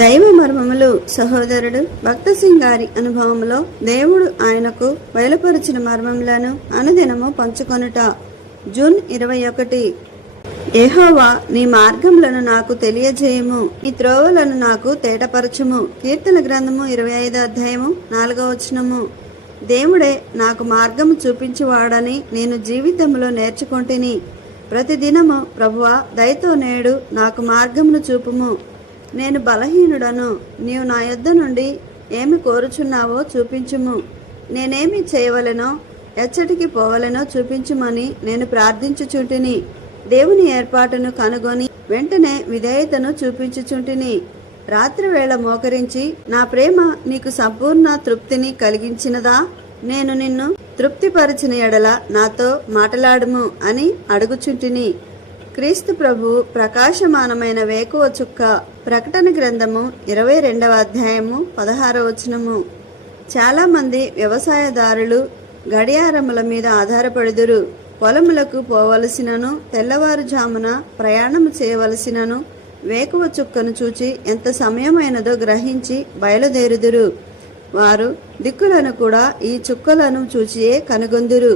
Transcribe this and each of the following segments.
దైవ మర్మములు సహోదరుడు భక్త సింగ్ గారి అనుభవంలో దేవుడు ఆయనకు బయలుపరిచిన మర్మములను అనుదినము పంచుకొనుట. జూన్ 21. యెహోవా, నీ మార్గములను నాకు తెలియజేయము, నీ త్రోవలను నాకు తేటపరచుము. కీర్తన గ్రంథము 25 అధ్యాయము 4వ వచనము. దేవుడే నాకు మార్గము చూపించువాడని నేను జీవితంలో నేర్చుకొంటిని. ప్రతిదినము ప్రభువా, దయతో నేడు నాకు మార్గమును చూపుము. నేను బలహీనుడను, నీవు నా యొద్ద నుండి ఏమి కోరుచున్నావో చూపించుము. నేనేమి చేయవలెనో, ఎచ్చటికి పోవలెనో చూపించుమని నేను ప్రార్థించుచుంటిని. దేవుని ఏర్పాటును కనుగొని వెంటనే విధేయతను చూపించుచుంటిని. రాత్రి వేళ మోకరించి, నా ప్రేమ నీకు సంపూర్ణ తృప్తిని కలిగించినదా? నేను నిన్ను తృప్తిపరిచిన ఎడల నాతో మాటలాడుము అని అడుగుచుంటిని. క్రీస్తు ప్రభు ప్రకాశమానమైన వేకువ చుక్క. ప్రకటన గ్రంథము 22వ అధ్యాయము 16వ వచనము. చాలామంది వ్యవసాయదారులు గడియారముల మీద ఆధారపడుదురు. పొలములకు పోవలసినను, తెల్లవారుజామున ప్రయాణము చేయవలసినను వేకువ చుక్కను చూచి ఎంత సమయమైనదో గ్రహించి బయలుదేరుదురు. వారు దిక్కులను కూడా ఈ చుక్కలను చూచియే కనుగొందురు.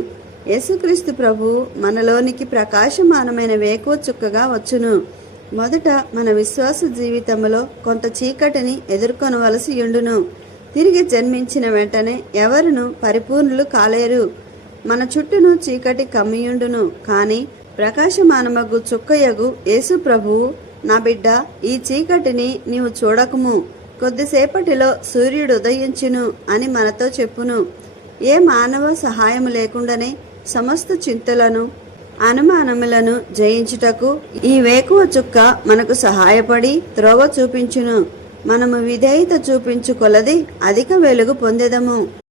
యేసుక్రీస్తు ప్రభువు మనలోనికి ప్రకాశమానమైన వేకువ చుక్కగా వచ్చును. మొదట మన విశ్వాస జీవితంలో కొంత చీకటిని ఎదుర్కొనవలసి ఉండును. తిరిగి జన్మించిన వెంటనే ఎవరును పరిపూర్ణులు కాలేరు. మన చుట్టూను చీకటి కమ్మియుండును. కానీ ప్రకాశమానమగు చుక్కయగు యేసు ప్రభువు, నా బిడ్డ, ఈ చీకటిని నీవు చూడకుము, కొద్దిసేపటిలో సూర్యుడు ఉదయించును అని మనతో చెప్పును. ఏ మానవ సహాయము లేకుండానే సమస్త చింతలను, అనుమానములను జయించుటకు ఈ వేకువ చుక్క మనకు సహాయపడి త్రోవ చూపించును. మనము విధేయత చూపించు కొలది అధిక వెలుగు పొందెదము.